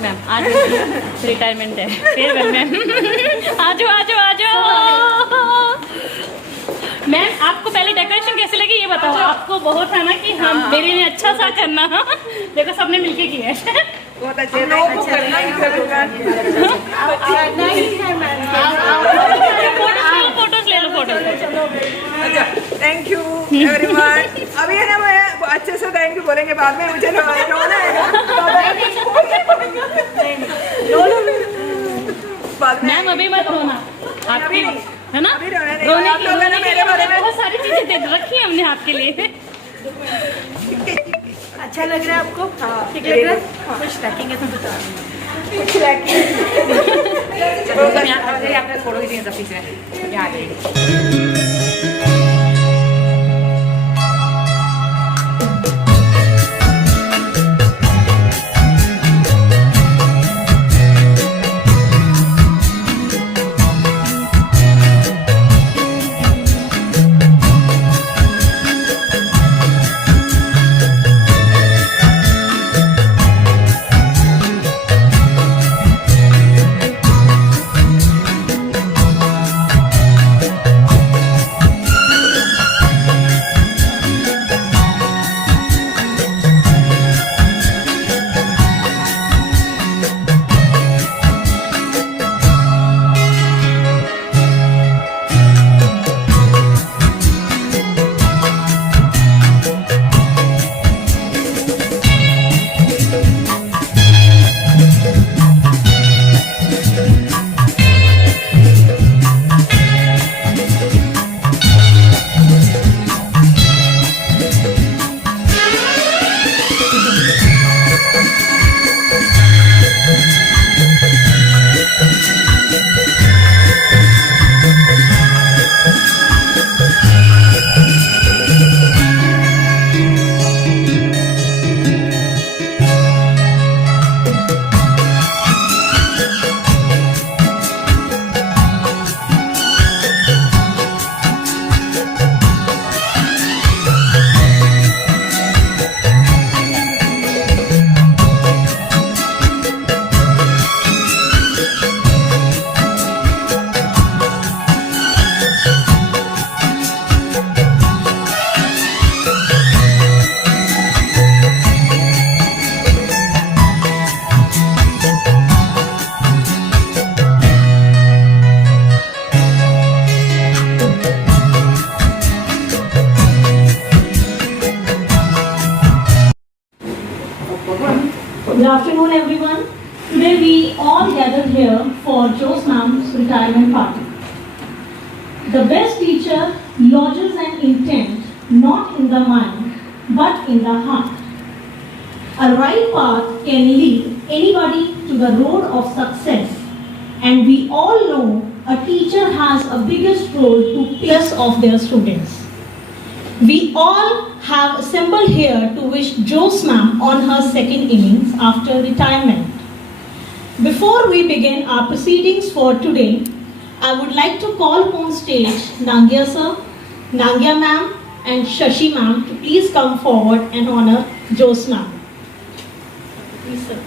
Ma'am आज retirement है, farewell ma'am. आजो आजो आजो मैम, आपको पहले डेकोरेशन कैसे लगी ये बताओ। आपको बहुत है ना कि हम मेरे लिए अच्छा सा करना। देखो सबने मिलके किया है। बहुत अच्छे फोटोज ले लो, फोटोज। Thank you everyone. अभी है ना मैं अच्छे से थैंक यू बोलेंगे, बाद में मुझे रोना है। मैम अभी मत रोना, आपकी है ना रोने की बहुत सारी चीजें दे रखी है हमने आपके लिए। अच्छा लग रहा है आपको? ठीक लग रहा है? कुछ रखेंगे तो बता। आपने फोटो खींचेंगे सब पीछे यहाँ आ जाइए। Good afternoon, everyone. Today we all gathered here for Joe's Ma'am's retirement party. The best teacher lodges an intent not in the mind but in the heart. A right path can lead anybody to the road of success, and we all know a teacher has a biggest role to play of their students. We all have assembled here to wish Joe's Ma'am on her second innings after retirement. Before we begin our proceedings for today, I would like to call upon stage Nangia sir, Nangia ma'am and Shashi ma'am to please come forward and honor Joe's Ma'am. Please sir.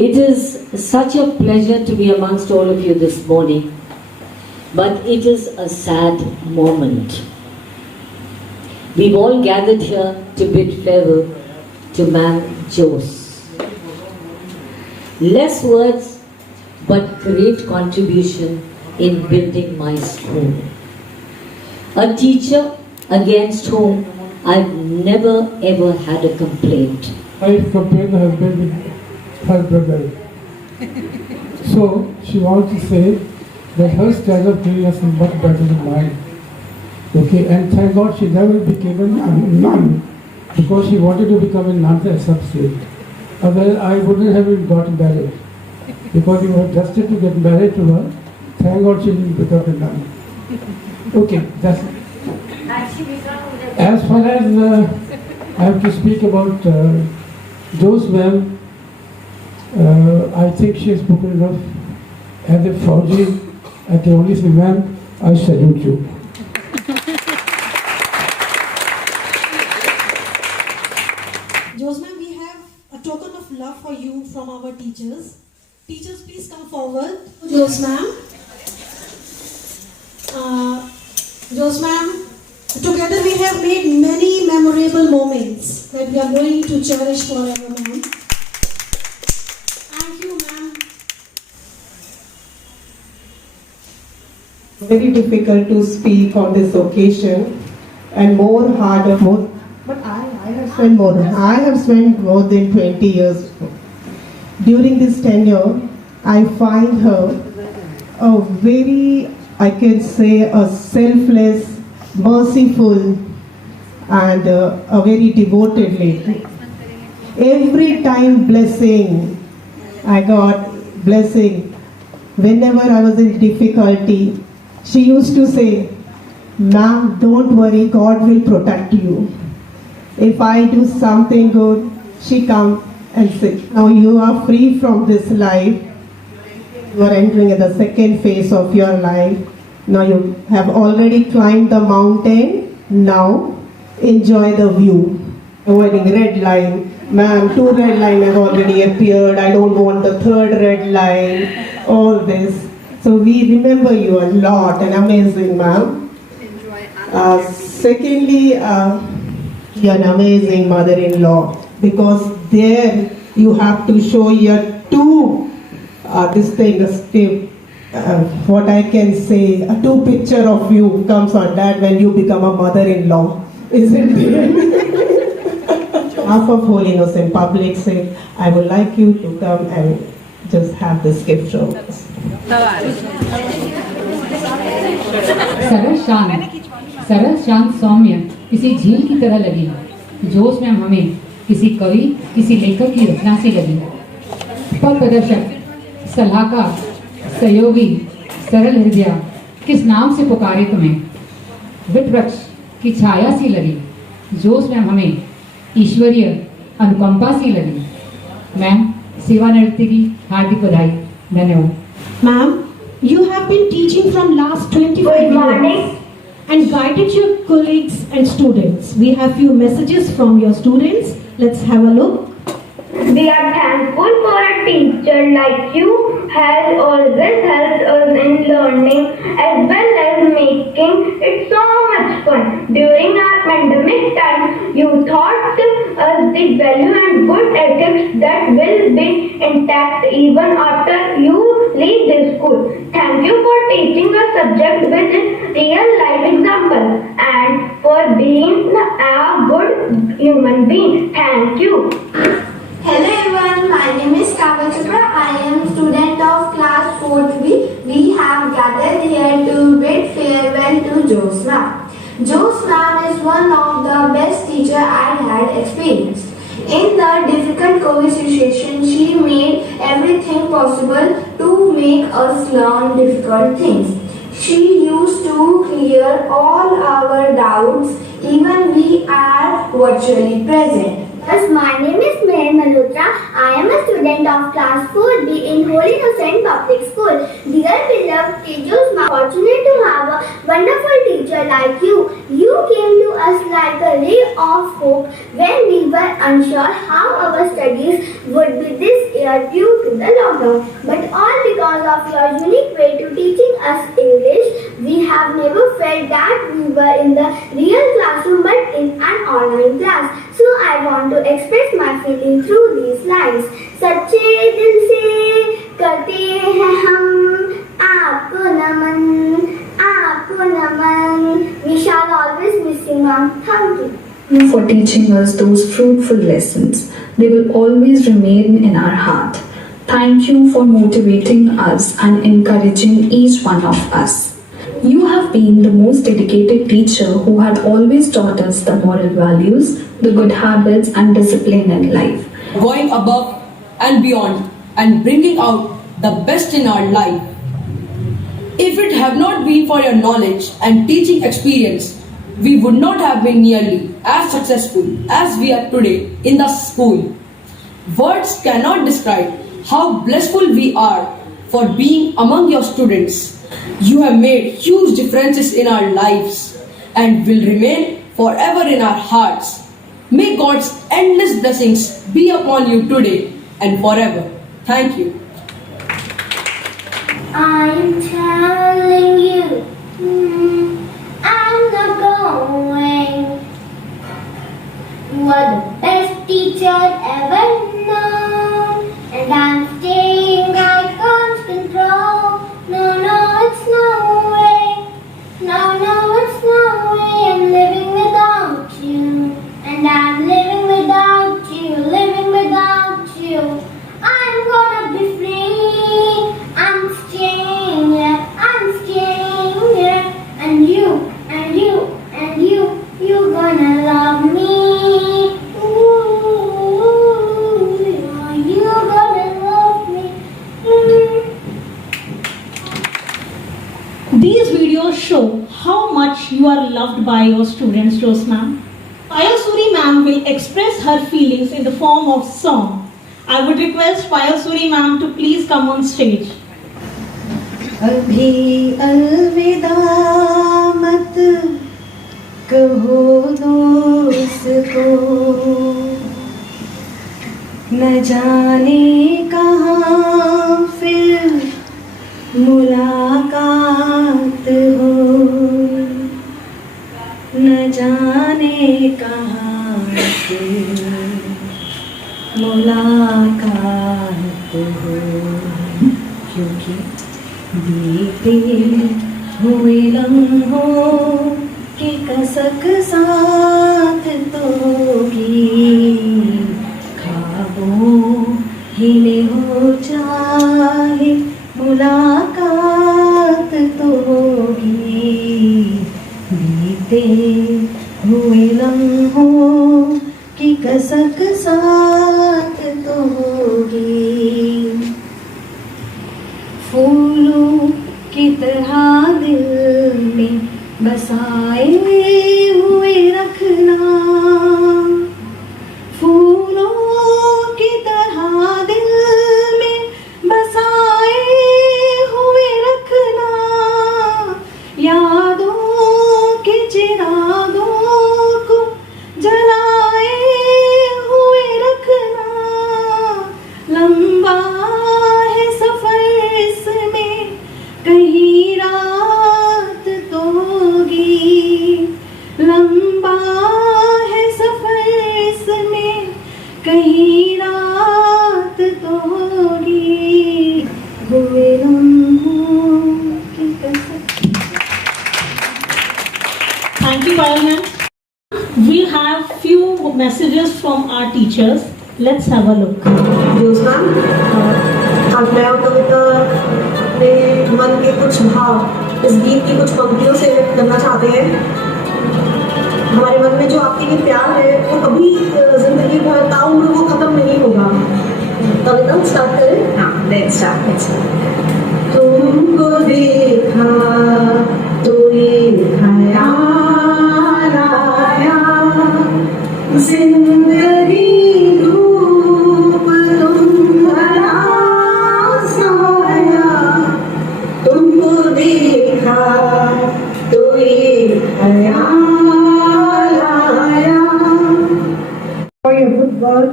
It is such a pleasure to be amongst all of you this morning, but it is a sad moment. We've all gathered here to bid farewell to Ma'am Jose. Less words, but great contribution in building my school. A teacher against whom I've never ever had a complaint. I compared her husband with her brother. So she wants to say that her style of doing is much better than mine. Okay, and thank God she never became a nun because she wanted to become a nun at some stage. Otherwise I wouldn't have even gotten married because we were destined to get married to her. Thank God she didn't become a nun. Okay, that's it. As far as I have to speak about Joe's Ma'am, I think she has spoken enough. as a Fauji, I can only say, ma'am, I salute you. Josna, we have a token of love for you from our teachers. Teachers, please come forward. Josna. Josna, together we have made many memorable moments that we are going to cherish forever, ma'am. Thank you, ma'am. Very difficult to speak on this occasion, and more harder, more. But I have spent more. I have spent more than 20 years. During this tenure, I find her a very, I can say, a selfless, merciful, and a very devoted lady. Every time blessing, I got blessing. Whenever I was in difficulty, she used to say, "Ma'am, don't worry, God will protect you." If I do something good, she comes and says, "Now you are free from this life. You are entering in the second phase of your life. Now you have already climbed the mountain. Now enjoy the view." Avoiding red line. "Ma'am, 2 red lines have already appeared. I don't want the 3rd red line." All this. So we remember you a lot, and amazing, ma'am. Secondly, you're an amazing mother-in-law, because there you have to show your what I can say, a 2 picture of you comes on that when you become a mother-in-law, isn't it? Half of Holiness in public say, "I would like you to come and just have this gift from us." सरल शांत सौम्य किसी झील की तरह लगी। जोश में हमें किसी कवि, किसी लेखक की रचना सी लगी। पथ प्रदर्शक, सलाहकार, सहयोगी, सरल हृदय, किस नाम से पुकारे तुम्हें? वृक्ष की छाया सी लगी। जोश में हमें ईश्वरीय अनुकंपा सी लगी। मैम, सेवानिवृत्ति की हार्दिक बधाई। धन्यवाद। Ma'am, you have been teaching from last 25 years and guided your colleagues and students. We have few messages from your students. Let's have a look. We are thankful for a teacher like you has always helped us in learning as well as making it so much fun. During our pandemic time, you taught us the value and good ethics that will be intact even after you leave the school. Thank you for teaching a subject with real life examples and for being a good human being. Thank you. Hello everyone, my name is Kavya Chopra. I am student of class 4th B. We have gathered here to bid farewell to Jose ma'am. Jose ma'am is one of the best teacher I had experienced. In the difficult COVID situation, she made everything possible to make us learn difficult things. She used to clear all our doubts, even we are virtually present. My name is Meher Malhotra. I am a student of class 4B in Holy Innocent Public School. Dear beloved teachers, I am fortunate to have a wonderful teacher like you. You came to us like a ray of hope when we were unsure how our studies would be this year due to the lockdown. But all because of your unique way to teaching us English, we have never felt that we were in the real classroom but in an online class. So I want to express my feeling through these lines. सच्चे दिल से करते हैं हम आपको नमन, आपको नमन. We shall always miss you, ma'am. Thank you. For teaching us those fruitful lessons. They will always remain in our heart. Thank you for motivating us and encouraging each one of us. You have been the most dedicated teacher who had always taught us the moral values, the good habits and discipline in life. Going above and beyond and bringing out the best in our life. If it had not been for your knowledge and teaching experience, we would not have been nearly as successful as we are today in the school. Words cannot describe how blissful we are for being among your students. You have made huge differences in our lives and will remain forever in our hearts. May God's endless blessings be upon you today and forever. Thank you. I'm telling you, I'm not going. You are the best teacher ever known, and I'm staying, I can't control. No, it's no way. No, it's no way. I'm living without you, and I'm living without you, living without you. I'm gonna be free. I'm staying here, and you, you're gonna love me. Ooh, you're gonna love me. These videos show how much you are loved by your students, Jose ma'am. Payasuri ma'am will express her feelings in the form of song. I would request Payasuri ma'am to please come on stage. अभी अलविदा मत कहो दोस्त को, न जाने कहाँ फिर मुलाकात हो, न जाने कहाँ फिर मुलाकात हो, क्योंकि बीते हुए लम्हों की कसक साथ तोगी, ख्वाबों ही में हो चाहे मुलाकात तो होगी, बीते हुए लम्हों की कसक साथ तो होगी। फूलों की तरह दिल में बसाए हुए रखना, फूलों की तरह दिल में बसाए हुए रखना, यादों के चिरागों को जलाए हुए रखना। लंबा है सफर इसमें, कहीं रात तो होगी, लंबा है सफर इसमें, कहीं रात तो होगी, हुए लम्हों की कसक। Thank you, Payal ma'am. We have few messages from our teachers. Let's have a look. जोश मैम, आज मैं और कविता अपने मन के कुछ भाव इस गीत की कुछ पंक्तियों से व्यक्त करना चाहते हैं। हमारे मन में जो आपके लिए प्यार है वो कभी जिंदगी भर ताउम्र वो खत्म नहीं होगा। कविता स्टार्ट करें? हाँ, लेट्स स्टार्ट। तुमको देखा तो ये ख्याल आया, जिंदगी तुमको देखा तो ये ख्याल आया। For your good work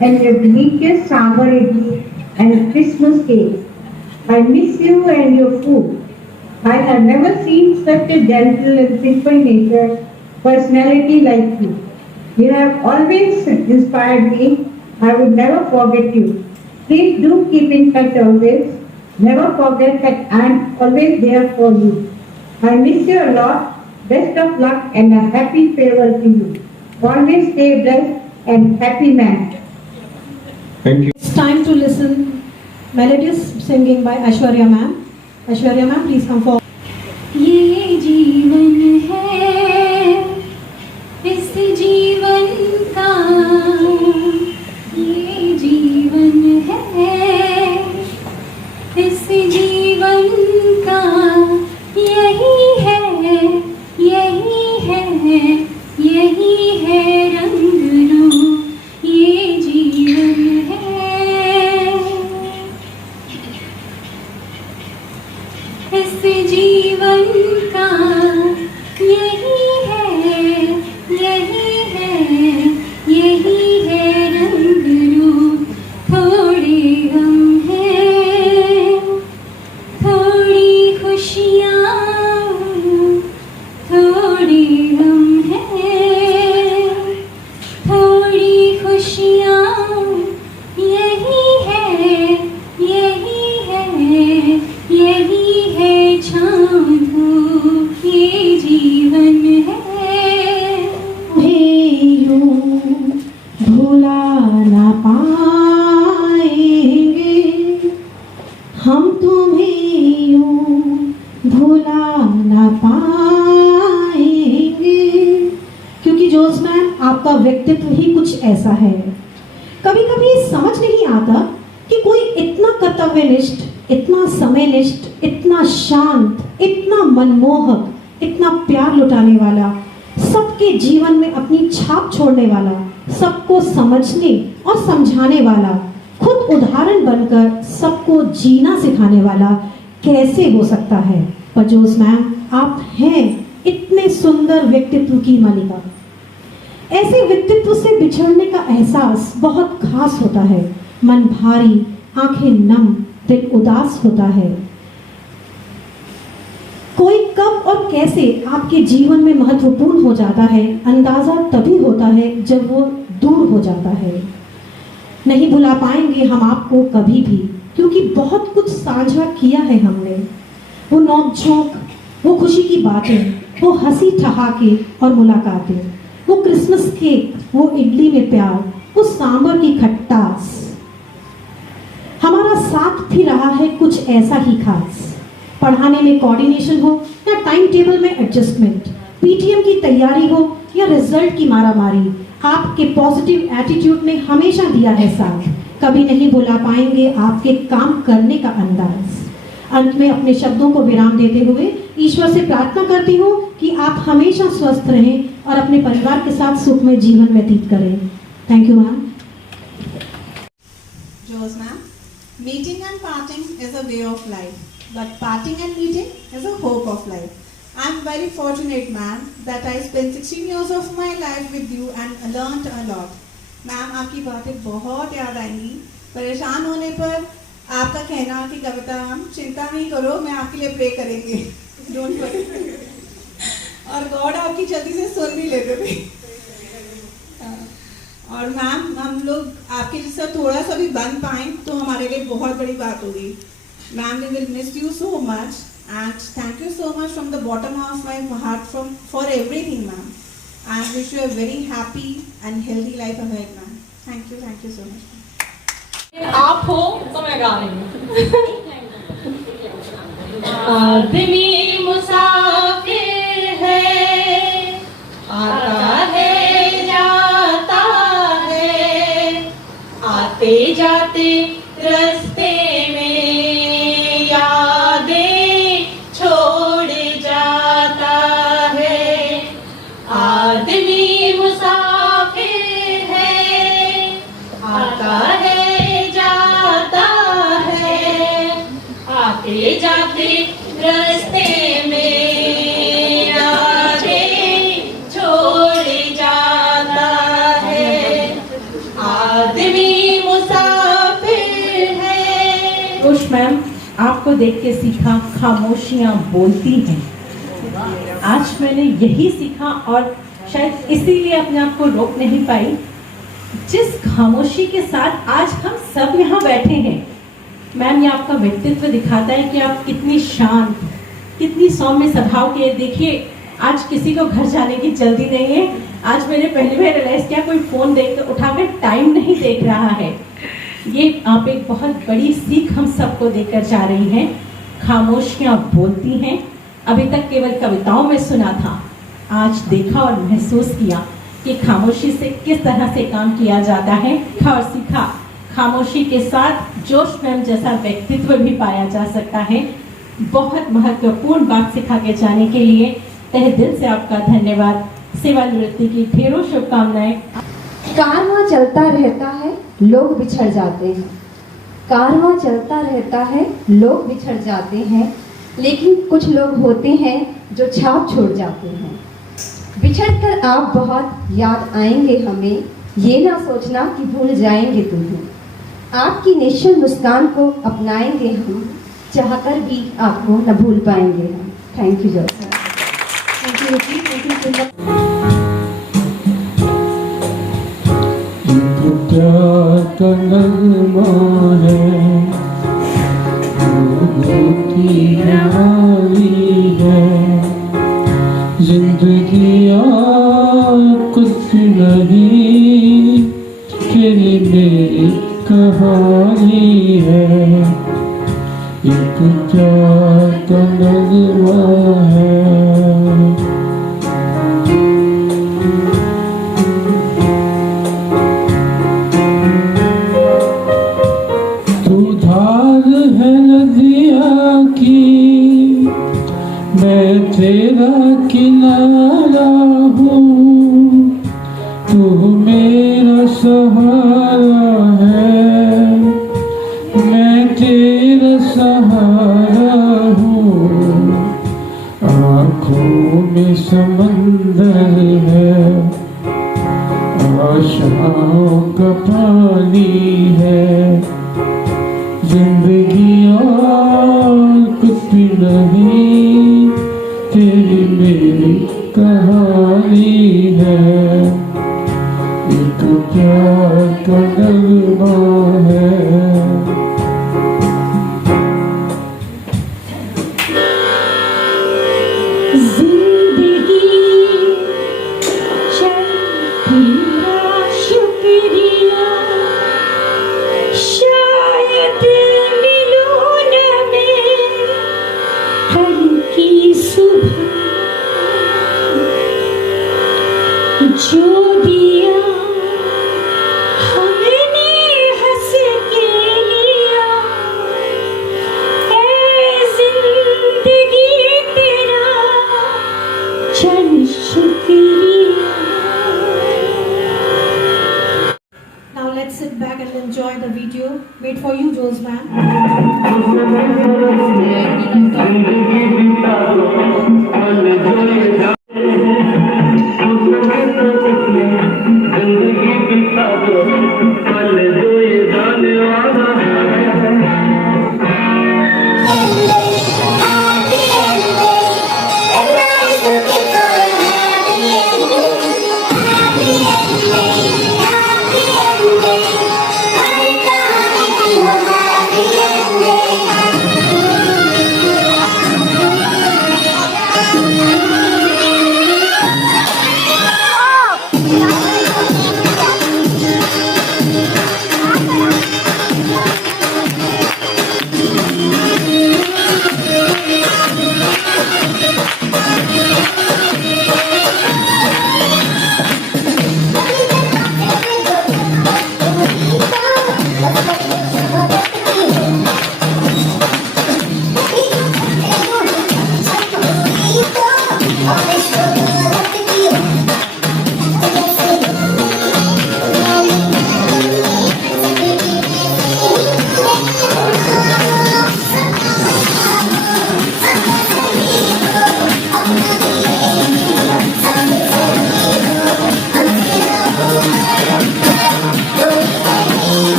and your delicious savaregi and Christmas cake. I miss you and your food. I have never seen such a gentle and simple nature personality like you. You have always inspired me. I would never forget you. Please do keep in touch always. Never forget that I am always there for you. I miss you a lot. Best of luck and a happy farewell to you. Always stay blessed and happy man. Thank you. It's time to listen melodious singing by Aishwarya ma'am. Aishwarya ma'am, please come forward. ये जीवन है, इस जीवन का ये जीवन है, इस जीवन का यही है, यही है, यही है रंग रूप, ये जीवन है। जोश मैम, आपका व्यक्तित्व ही कुछ ऐसा है। कभी कभी समझ नहीं आता कि कोई इतना कर्तव्यनिष्ठ, इतना समयनिष्ठ, इतना शांत, इतना मनमोहक, इतना प्यार लुटाने वाला, सबके जीवन में अपनी छाप छोड़ने वाला, सबको समझने और समझाने वाला, खुद उदाहरण बनकर सबको जीना सिखाने वाला कैसे हो सकता है? पर जोश मैम, आप हैं इतने सुंदर व्यक्तित्व की मालिका। ऐसे व्यक्तित्व से बिछड़ने का एहसास बहुत खास होता है। मन भारी, आंखें नम, दिल उदास होता है। कोई कब और कैसे आपके जीवन में महत्वपूर्ण हो जाता है, अंदाजा तभी होता है जब वो दूर हो जाता है। नहीं भुला पाएंगे हम आपको कभी भी, क्योंकि बहुत कुछ साझा किया है हमने। वो नोक-झोंक, वो खुशी की बातें, वो हंसी ठहाके और मुलाकातें, वो क्रिसमस केक, वो इडली में प्यार, वो सांभर की खट्टास। हमारा साथ भी रहा है कुछ ऐसा ही खास। पढ़ाने में कोऑर्डिनेशन हो या टाइम टेबल में एडजस्टमेंट, पीटीएम की तैयारी हो या रिजल्ट की मारामारी, आपके पॉजिटिव एटीट्यूड ने हमेशा दिया है साथ। कभी नहीं भुला पाएंगे आपके काम करने का अंदाज। अंत में अपने शब्दों को विराम देते हुए ईश्वर से प्रार्थना करती हूँ कि आप हमेशा स्वस्थ रहें और अपने परिवार के साथ सुखमय जीवन व्यतीत करें। Thank you ma'am. Josh ma'am, meeting and parting is a way of life, but parting and meeting is a hope of life. I am very fortunate, ma'am, that I spent 16 years of my life with you and learned a lot. Ma'am, आपकी बातें बहुत याद आएंगी। परेशान होने पर आपका कहना कि कविता मैम चिंता नहीं करो, मैं आपके लिए प्रे करेंगे, डोंट वरी। और गॉड आपकी जल्दी से सुन भी लेते थे। और मैम, हम लोग आपके जैसा थोड़ा सा भी बन पाएँ तो हमारे लिए बहुत बड़ी बात होगी। Ma'am, we will miss you so much and thank you so much from the bottom of my heart for everything, ma'am. I wish you a very happy and healthy life ahead, ma'am. Thank you so much. आप हो तो मैं गा रही हूँ। आदमी मुसाफिर है, आता है जाता है, आते जाते रास्ते में यादें छोड़ जाता है। आदमी मुसाफिर है, आता है जाता है, आते जाते रास्ते में यादें छोड़ जाता है। आदमी मुसाफिर है। खुश मैम, आपको देख के सीखा खामोशियाँ बोलती हैं। आज मैंने यही सीखा और शायद इसीलिए अपने आप को रोक नहीं पाई। जिस खामोशी के साथ आज हम सब यहाँ बैठे हैं, मैम, ये आपका व्यक्तित्व दिखाता है कि आप कितनी शांत, कितनी सौम्य स्वभाव के। देखिए, आज किसी को घर जाने की जल्दी नहीं है। आज मैंने पहली बार रियलाइज किया कोई फ़ोन देख कर उठाकर टाइम नहीं देख रहा है। ये आप एक बहुत बड़ी सीख हम सबको देकर जा रही हैं। खामोशियाँ बोलती हैं। अभी तक केवल कविताओं में सुना था, आज देखा और महसूस किया कि खामोशी से किस तरह से काम किया जाता है और सीखा खामोशी के साथ जोश मैम जैसा व्यक्तित्व भी पाया जा सकता है। बहुत महत्वपूर्ण बात सिखा के जाने के लिए तहे दिल से आपका धन्यवाद। सेवानिवृत्ति की ढेरों शुभकामनाएं। कारवां चलता रहता है, लोग बिछड़ जाते हैं। कारवां चलता रहता है, लोग बिछड़ जाते हैं, लेकिन कुछ लोग होते हैं जो छाप छोड़ जाते हैं। बिछड़कर आप बहुत याद आएंगे हमें, ये ना सोचना कि भूल जाएंगे तुम्हें। आपकी निश्चल मुस्कान को अपनाएंगे हम, चाहकर भी आपको न भूल पाएंगे हम। थैंक यू जोश। Thank you Ruchi, thank you सुंदर। प्यार का नगमा है, की रानी है, जिंदगी कुछ नहीं, तेरी मेरी कहानी है। एक प्यार का नगमा है। हूँ, तू मेरा सहारा है, मैं तेरा सहारा हूँ। आँखों में समंदर है, आशाओं का पानी है, जिंदगी और कुछ भी नहीं, तेरी मेरी कहानी है। एक प्यार का नगमा है। जो दिया हमने हंस के लिया, ऐ जिंदगी तेरा चल शुक्रिया। Now let's sit back and enjoy the video made for you, Jose ma'am.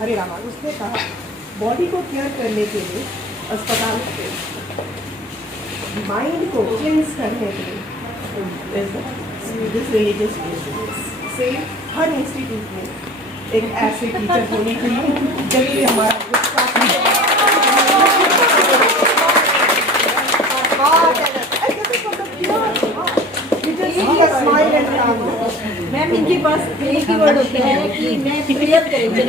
हरे रामा, उसने कहा बॉडी को केयर करने के लिए अस्पताल है, माइंड को क्लींस करने के लिए दिस रिलीजियस से हर इंस्टीट्यूट में एक ऐसे टीचर होने के लिए जब हमारा मैम इनके पास एक ही वर्ड होता है कि मैं प्रेयर करेंगे।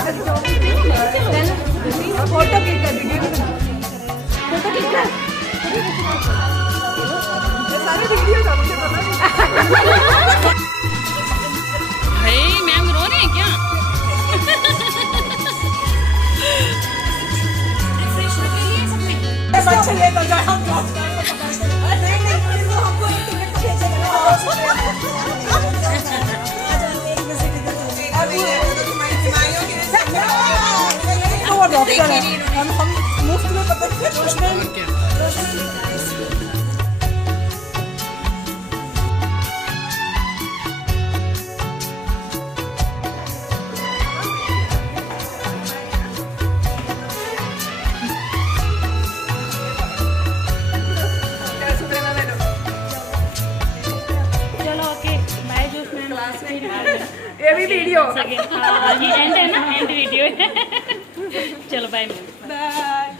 फोटो क्लिक कर वीडियो फोटो क्लिक कर सारे वीडियो का मुझे पता नहीं भाई मैम रो रहे हैं क्या? बच्चे ये तो जाए हम नहीं हमको डॉक्टर है हम मुफ्त में पता चलो ओके बाय जोश मैम क्लास में ये भी वीडियो ये एंड है ना, एंड वीडियो है। चलो बाय मैम। बाय।